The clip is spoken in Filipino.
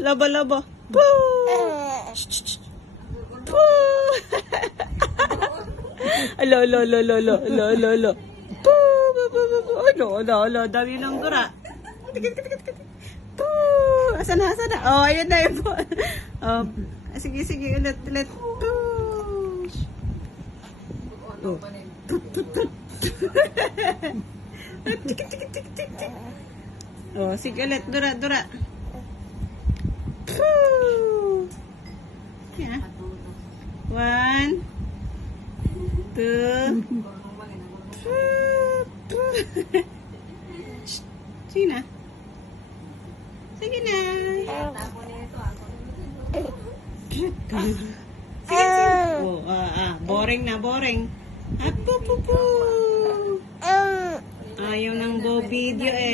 Laba, laba. Poo! Poo! Alo, alo, alo, alo, alo, alo, alo, alo. Poo! Alo, alo, alo. Dami ng dura. Poo! Asan na, asan na? Oh, ayun na yun po. Oh, sige, sige. Ulit, ulit. Poo! Oh. Tut, tut, tut. Oh, sige ulit. Dura, dura. Poo! Yeah. 1, 2, sige na. Sige na. Sige, sige. Oh, boring na, boring. Ayaw ng go video eh.